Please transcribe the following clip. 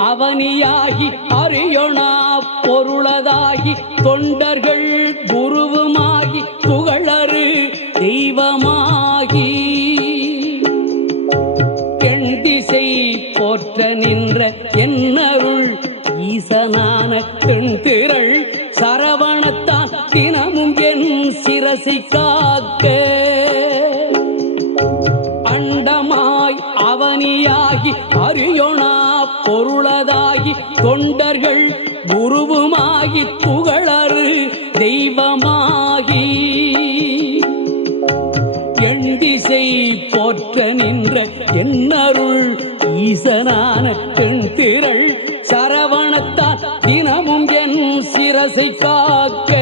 அவனியாகி அறியொணா பொருளதாகி தொண்டர்கள் குருவுமாகி புகழறு தெய்வமாகி எண்திசை போற்ற நின்ற என்னருள் ஈசனான தென்திரள் சரவணத்தான் தினமும் என் சிரசை காக்க அண்டமாய் அவனியாகி அறியொணா பொருளதாகி தொண்டர்கள் குருவுமாகி புகழறு தெய்வமாகி எண்திசை போற்ற நின்ற என்னருள் ஈசனான தென்திரள் சரவணத்தான் தினமும் என் சிரசை காக்க